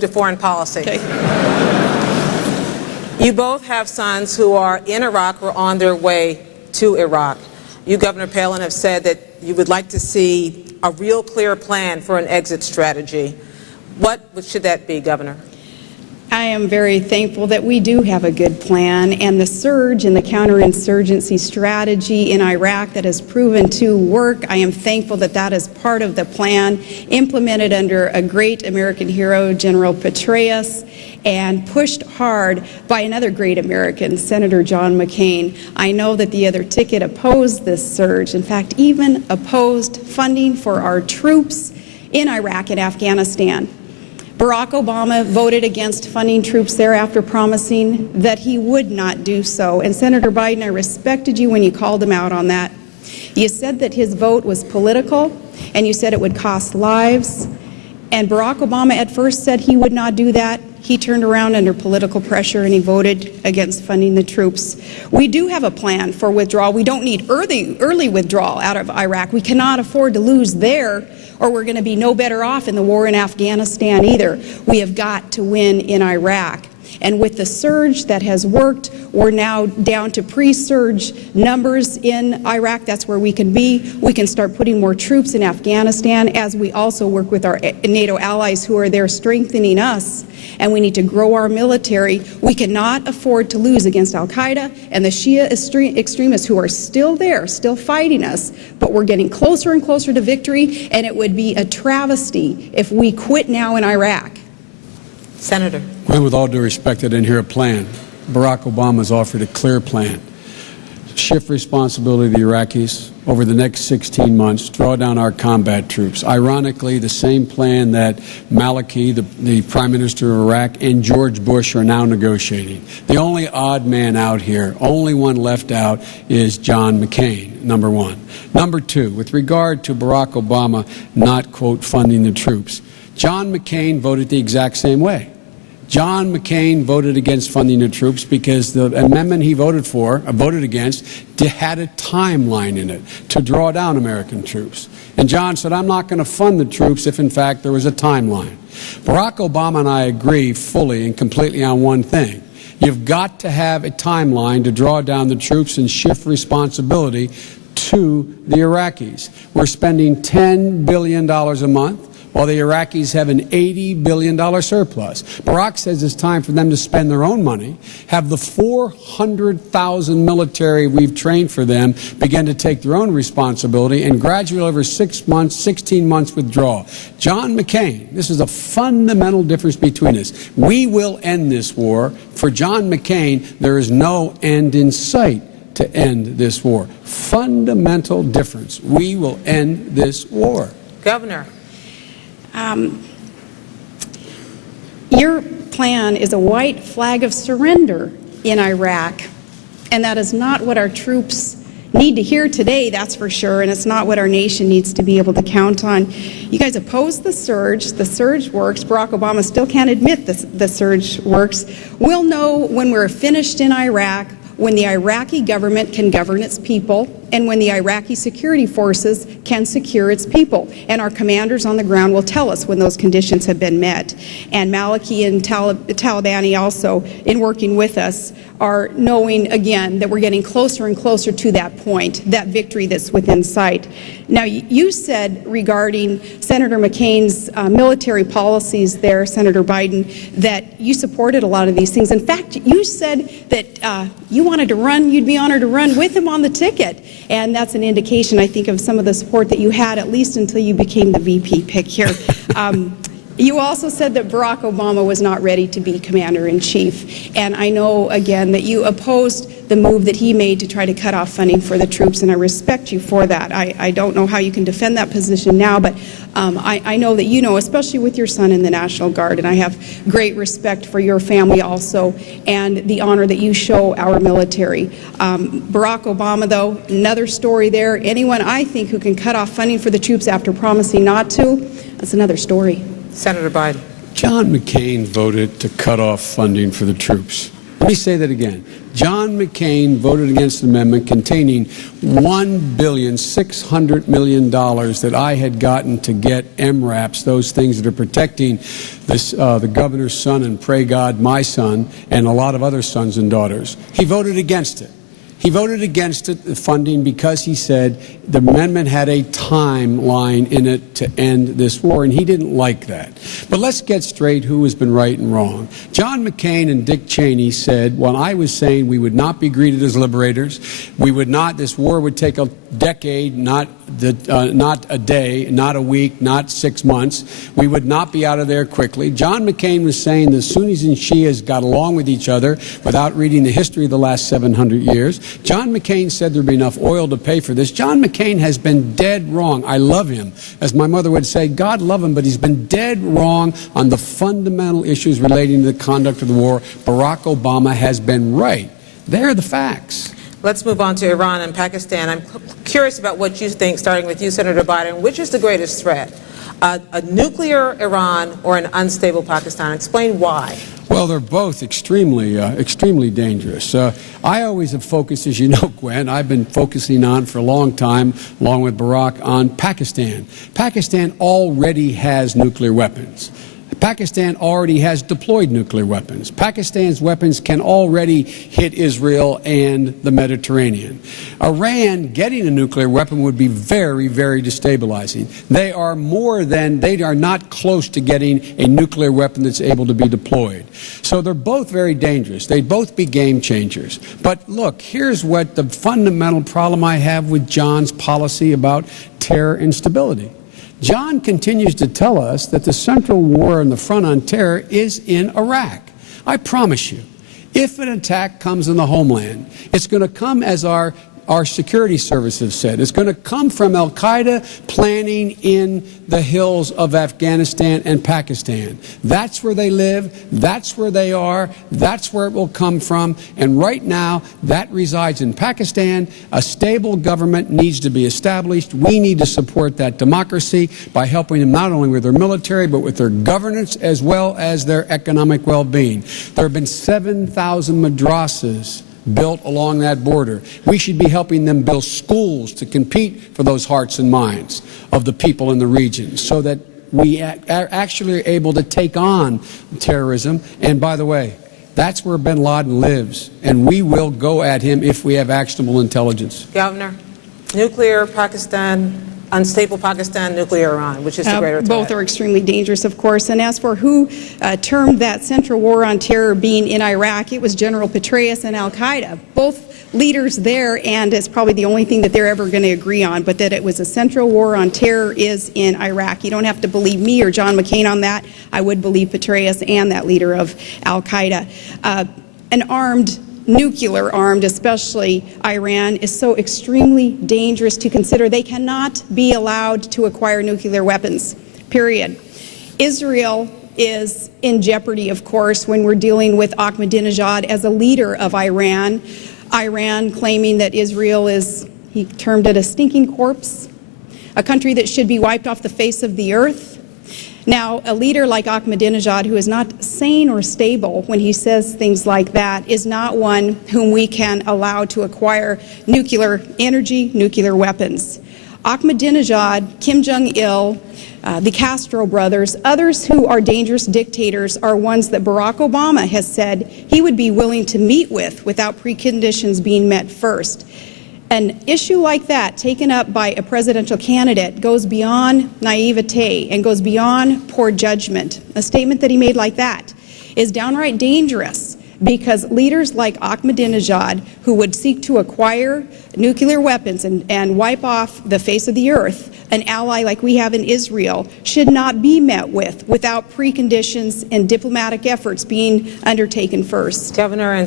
to foreign policy. Okay. You both have sons who are in Iraq or on their way to Iraq. You, Governor Palin, have said that you would like to see a real clear plan for an exit strategy. What should that be, Governor? I am very thankful that we do have a good plan, and the surge in the counterinsurgency strategy in Iraq that has proven to work, I am thankful that that is part of the plan implemented under a great American hero, General Petraeus, and pushed hard by another great American, Senator John McCain. I know that the other ticket opposed this surge, in fact, even opposed funding for our troops in Iraq and Afghanistan. Barack Obama voted against funding troops there after promising that he would not do so. And Senator Biden, I respected you when you called him out on that. You said that his vote was political, and you said it would cost lives. And Barack Obama at first said he would not do that. He turned around under political pressure and he voted against funding the troops. We do have a plan for withdrawal. We don't need early withdrawal out of Iraq. We cannot afford to lose there, or we're going to be no better off in the war in Afghanistan either. We have got to win in Iraq. And with the surge that has worked, we're now down to pre-surge numbers in Iraq. That's where we can be. We can start putting more troops in Afghanistan as we also work with our NATO allies who are there strengthening us. And we need to grow our military. We cannot afford to lose against al-Qaeda and the Shia extremists who are still there, still fighting us. But we're getting closer and closer to victory, and it would be a travesty if we quit now in Iraq. Senator. Well, with all due respect, I didn't hear a plan. Barack Obama's offered a clear plan. Shift responsibility to the Iraqis over the next 16 months, draw down our combat troops. Ironically, the same plan that Maliki, the Prime Minister of Iraq, and George Bush are now negotiating. The only odd man out here, only one left out, is John McCain, number one. Number two, with regard to Barack Obama not, quote, funding the troops, John McCain voted the exact same way. John McCain voted against funding the troops because the amendment he voted against, had a timeline in it to draw down American troops. And John said, I'm not going to fund the troops if, in fact, there was a timeline. Barack Obama and I agree fully and completely on one thing. You've got to have a timeline to draw down the troops and shift responsibility to the Iraqis. We're spending $10 billion a month, while the Iraqis have an $80 billion surplus. Barack says it's time for them to spend their own money, have the 400,000 military we've trained for them begin to take their own responsibility, and gradually over 6 months, 16 months withdraw. John McCain, this is a fundamental difference between us. We will end this war. For John McCain, there is no end in sight to end this war. Fundamental difference. We will end this war. Governor. Your plan is a white flag of surrender in Iraq, and that is not what our troops need to hear today, that's for sure, and it's not what our nation needs to be able to count on. You guys oppose the surge works. Barack Obama still can't admit the surge works. We'll know when we're finished in Iraq, when the Iraqi government can govern its people, and when the Iraqi security forces can secure its people. And our commanders on the ground will tell us when those conditions have been met. And Maliki and Talibani also, in working with us, are knowing again that we're getting closer and closer to that point, that victory that's within sight. Now, you said regarding Senator McCain's military policies there, Senator Biden, that you supported a lot of these things. In fact, you said that you wanted to run, you'd be honored to run with him on the ticket. And that's an indication, I think, of some of the support that you had, at least until you became the VP pick here. You also said that Barack Obama was not ready to be commander-in-chief. And I know, again, that you opposed the move that he made to try to cut off funding for the troops, and I respect you for that. I don't know how you can defend that position now, but I know that you know, especially with your son in the National Guard, and I have great respect for your family also and the honor that you show our military. Barack Obama, though, another story there. Anyone, I think, who can cut off funding for the troops after promising not to, that's another story. Senator Biden. John McCain voted to cut off funding for the troops. Let me say that again. John McCain voted against an amendment containing $1.6 billion that I had gotten to get MRAPs, those things that are protecting this, the governor's son and, pray God, my son, and a lot of other sons and daughters. He voted against it. He voted against it, the funding, because he said the amendment had a timeline in it to end this war, and he didn't like that. But let's get straight who has been right and wrong. John McCain and Dick Cheney said, when I was saying we would not be greeted as liberators, we would not, this war would take a decade, not a day, not a week, not 6 months. We would not be out of there quickly. John McCain was saying the Sunnis and Shias got along with each other without reading the history of the last 700 years. John McCain said there'd be enough oil to pay for this. John McCain has been dead wrong. I love him. As my mother would say, God love him, but he's been dead wrong on the fundamental issues relating to the conduct of the war. Barack Obama has been right. They're the facts. Let's move on to Iran and Pakistan. I'm curious about what you think, starting with you, Senator Biden. Which is the greatest threat, a nuclear Iran or an unstable Pakistan? Explain why. Well, they're both extremely dangerous. I always have focused, as you know, Gwen, I've been focusing on for a long time, along with Barack, on Pakistan. Pakistan already has nuclear weapons. Pakistan already has deployed nuclear weapons. Pakistan's weapons can already hit Israel and the Mediterranean. Iran getting a nuclear weapon would be very, very destabilizing. They are not close to getting a nuclear weapon that's able to be deployed. So they're both very dangerous. They'd both be game changers. But look, here's what the fundamental problem I have with John's policy about terror and stability. John continues to tell us that the central war on the front on terror is in Iraq. I promise you, if an attack comes in the homeland, it's going to come, as our security services said, it's going to come from al-Qaeda planning in the hills of Afghanistan and Pakistan. That's where they live, that's where they are, that's where it will come from, and right now that resides in Pakistan. A stable government needs to be established. We need to support that democracy by helping them not only with their military but with their governance as well as their economic well-being. There have been 7,000 madrasas built along that border. We should be helping them build schools to compete for those hearts and minds of the people in the region so that we actually are able to take on terrorism. And by the way, that's where bin Laden lives, and we will go at him if we have actionable intelligence. Governor, nuclear Pakistan, unstable Pakistan, nuclear Iran, which is the greater threat? Both are extremely dangerous, of course. And as for who termed that central war on terror being in Iraq, it was General Petraeus and al-Qaeda. Both leaders there, and it's probably the only thing that they're ever going to agree on, but that it was a central war on terror is in Iraq. You don't have to believe me or John McCain on that. I would believe Petraeus and that leader of al-Qaeda. Nuclear armed, especially Iran, is so extremely dangerous to consider. They cannot be allowed to acquire nuclear weapons, period. Israel is in jeopardy, of course, when we're dealing with Ahmadinejad as a leader of Iran. Iran claiming that Israel is, he termed it a stinking corpse, a country that should be wiped off the face of the earth. Now, a leader like Ahmadinejad, who is not sane or stable when he says things like that, is not one whom we can allow to acquire nuclear energy, nuclear weapons. Ahmadinejad, Kim Jong-il, the Castro brothers, others who are dangerous dictators are ones that Barack Obama has said he would be willing to meet with without preconditions being met first. An issue like that taken up by a presidential candidate goes beyond naivete and goes beyond poor judgment. A statement that he made like that is downright dangerous because leaders like Ahmadinejad, who would seek to acquire nuclear weapons and wipe off the face of the earth, an ally like we have in Israel, should not be met with without preconditions and diplomatic efforts being undertaken first. Governor, and